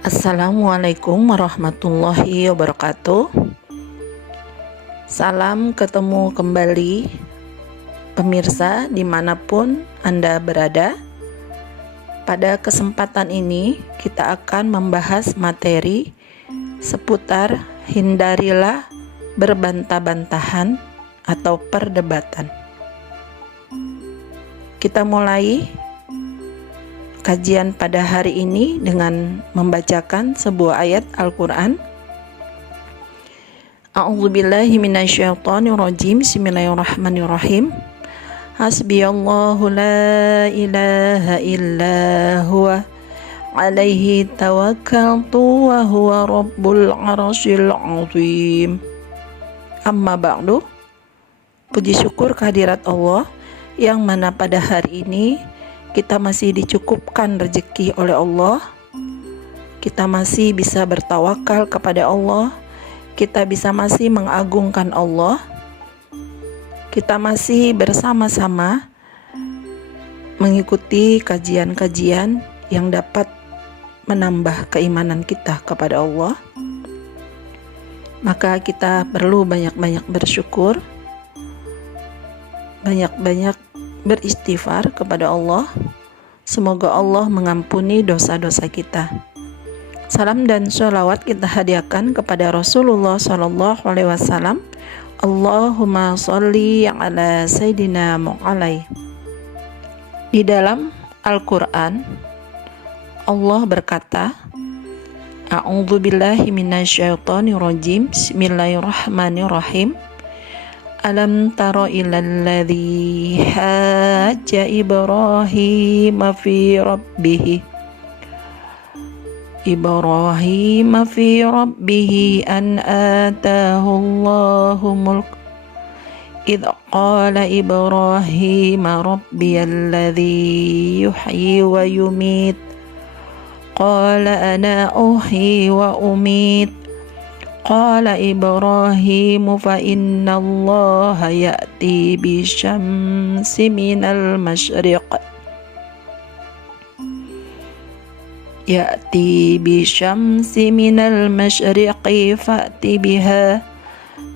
Assalamualaikum warahmatullahi wabarakatuh. Salam ketemu kembali pemirsa dimanapun Anda berada. Pada kesempatan ini kita akan membahas materi seputar hindarilah berbantah-bantahan atau perdebatan. Kita mulai kajian pada hari ini dengan membacakan sebuah ayat Al-Quran. A'udzubillahi minasyaitonirrajim. Bismillahirrahmanirrahim. Hasbiyallahu la ilaha illa huwa alaihi tawakkaltu wa huwa rabbul arsyil azim. Amma ba'du. Puji syukur kehadirat Allah yang mana pada hari ini kita masih dicukupkan rezeki oleh Allah. Kita masih bisa bertawakal kepada Allah. Kita bisa masih mengagungkan Allah. Kita masih bersama-sama mengikuti kajian-kajian yang dapat menambah keimanan kita kepada Allah. Maka kita perlu banyak-banyak bersyukur, banyak-banyak beristighfar kepada Allah. Semoga Allah mengampuni dosa-dosa kita. Salam dan sholawat kita hadiahkan kepada Rasulullah SAW. Allahumma sholli ala Sayyidina Mu'alai. Di dalam Al-Quran Allah berkata, A'udzubillahi minasyaitonirrajim. Bismillahirrahmanirrahim. Alam tara ilal ladzi hajja Ibrahim fi rabbih an atahu Allahu mulk idh qala Ibrahim rabbiyalladzi yuhyi wa yumit qala ana uhyi wa umit Qala Ibrahim fa inna Allah ya'ti bisyamsi minal masyriq fa'ti biha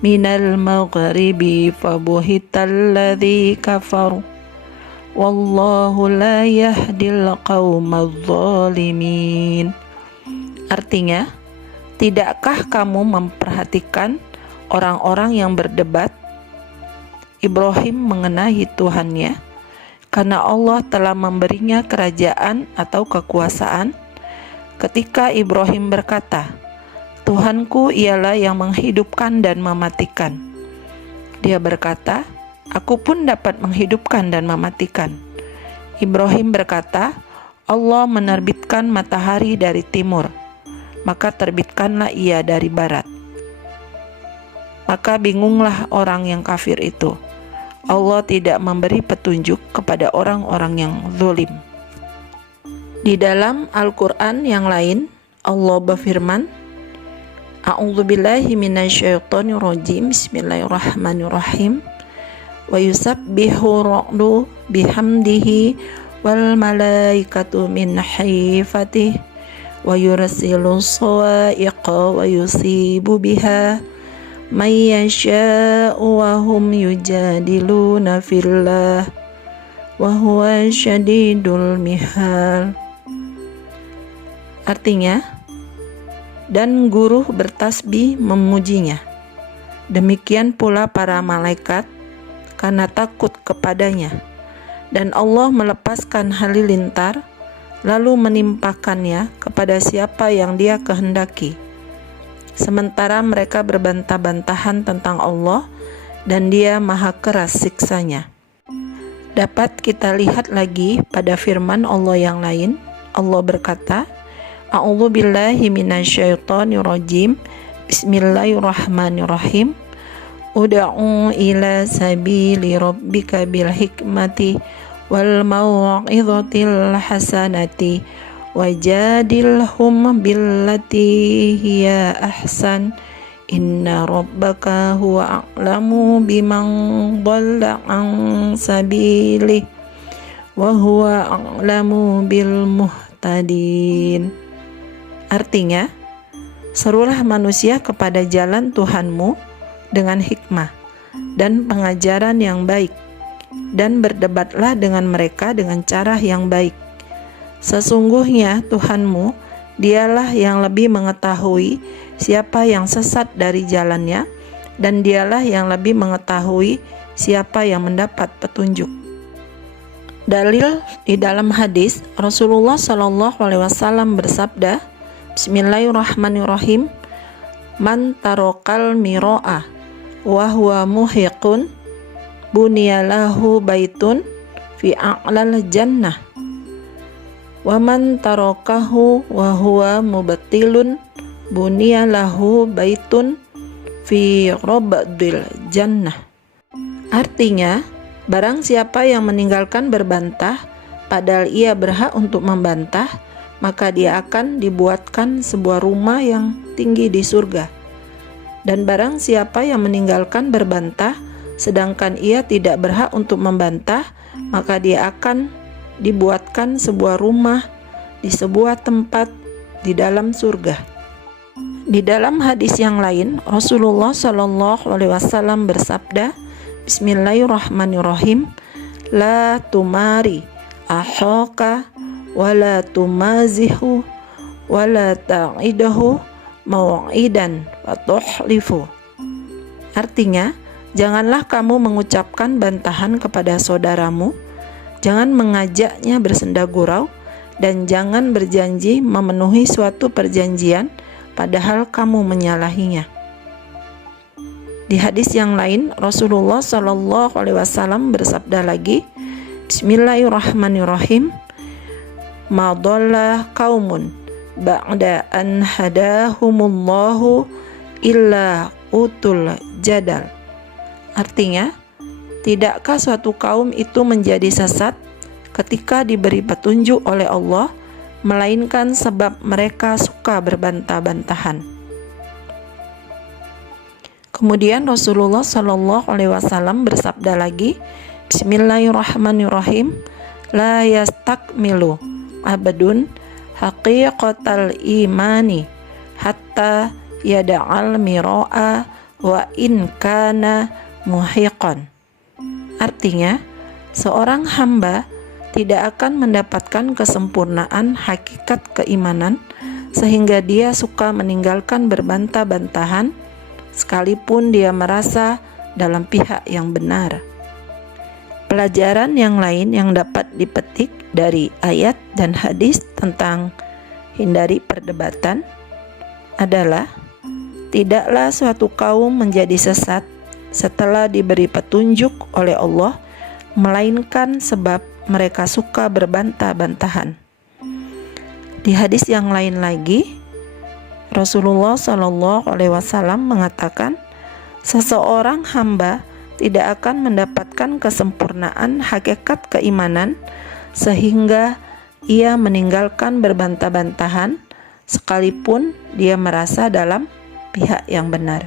minal maghribi fabuhital ladzi kafar wallahu la yahdil qaumadh dhalimin. Artinya, tidakkah kamu memperhatikan orang-orang yang berdebat? Ibrahim mengenai Tuhannya karena Allah telah memberinya kerajaan atau kekuasaan. Ketika Ibrahim berkata, Tuhanku ialah yang menghidupkan dan mematikan. Dia berkata, aku pun dapat menghidupkan dan mematikan. Ibrahim berkata, Allah menerbitkan matahari dari timur, maka terbitkanlah ia dari barat. Maka bingunglah orang yang kafir itu. Allah tidak memberi petunjuk kepada orang-orang yang zalim. Di dalam Al-Quran yang lain, Allah berfirman, A'udzubillahi minasyaitonirrajim. Bismillahirrahmanirrahim. Wa yusabbihu ra'du bihamdihi wal malaikatu min hifatihi wa yursilu sawa'iqa wa yusibu biha may yasha'u wa hum yujadiluna fillah wa huwa syadidul mihal. Artinya, dan guru bertasbih memujinya, demikian pula para malaikat karena takut kepadanya, dan Allah melepaskan halilintar lalu menimpakannya kepada siapa yang Dia kehendaki. Sementara mereka berbantah-bantahan tentang Allah dan Dia maha keras siksanya. Dapat kita lihat lagi pada firman Allah yang lain. Allah berkata, A'udzubillahi minasyaitonirrajim. Bismillahirrahmanirrahim. Ud'u ila sabili rabbika bil hikmati wal mau'izatil hasanati wajadilhum billati hiya ahsan inna rabbaka huwa a'lamu biman dhalla an sabilihi wa huwa a'lamu bil muhtadin. Artinya, serulah manusia kepada jalan Tuhanmu dengan hikmah dan pengajaran yang baik, dan berdebatlah dengan mereka dengan cara yang baik. Sesungguhnya Tuhanmu, Dialah yang lebih mengetahui siapa yang sesat dari jalannya, dan Dialah yang lebih mengetahui siapa yang mendapat petunjuk. Dalil di dalam hadis, Rasulullah SAW bersabda, Bismillahirrahmanirrahim, Man tarokal miro'ah wa huwa muhiqun bunyalahu baitun fi a'lal jannah, wa man tarokahu wa huwa mubatilun bunyalahu baitun fi robadil jannah. Artinya, barang siapa yang meninggalkan berbantah padahal ia berhak untuk membantah, maka dia akan dibuatkan sebuah rumah yang tinggi di surga. Dan barang siapa yang meninggalkan berbantah sedangkan ia tidak berhak untuk membantah, maka dia akan dibuatkan sebuah rumah di sebuah tempat di dalam surga. Di dalam hadis yang lain, Rasulullah SAW bersabda, Bismillahirrahmanirrahim, La tumari ahoka wala tumazihu wala ta'idahu mau'idan wa tuhlifu. Artinya, janganlah kamu mengucapkan bantahan kepada saudaramu, jangan mengajaknya bersenda gurau, dan jangan berjanji memenuhi suatu perjanjian padahal kamu menyalahinya. Di hadis yang lain, Rasulullah SAW bersabda lagi, Bismillahirrahmanirrahim, Ma dhalla qaumun ba'da an hadahumullahu illa utul jadal. Artinya, tidakkah suatu kaum itu menjadi sesat ketika diberi petunjuk oleh Allah, melainkan sebab mereka suka berbantah-bantahan. Kemudian Rasulullah SAW bersabda lagi, Bismillahirrahmanirrahim, La yastakmilu abadun haqiqatal imani hatta yada'al miro'a wa in kana muhiqan. Artinya, seorang hamba tidak akan mendapatkan kesempurnaan hakikat keimanan sehingga dia suka meninggalkan berbantah-bantahan sekalipun dia merasa dalam pihak yang benar. Pelajaran yang lain yang dapat dipetik dari ayat dan hadis tentang hindari perdebatan adalah tidaklah suatu kaum menjadi sesat setelah diberi petunjuk oleh Allah, melainkan sebab mereka suka berbantah-bantahan. Di hadis yang lain lagi, Rasulullah SAW mengatakan, seseorang hamba tidak akan mendapatkan kesempurnaan hakikat keimanan sehingga ia meninggalkan berbantah-bantahan sekalipun dia merasa dalam pihak yang benar.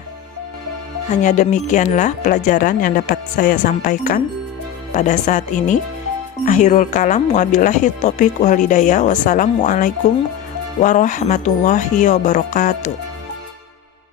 Hanya demikianlah pelajaran yang dapat saya sampaikan pada saat ini. Akhirul kalam, wabillahi taufiq wal hidayah. Wassalamualaikum warahmatullahi wabarakatuh.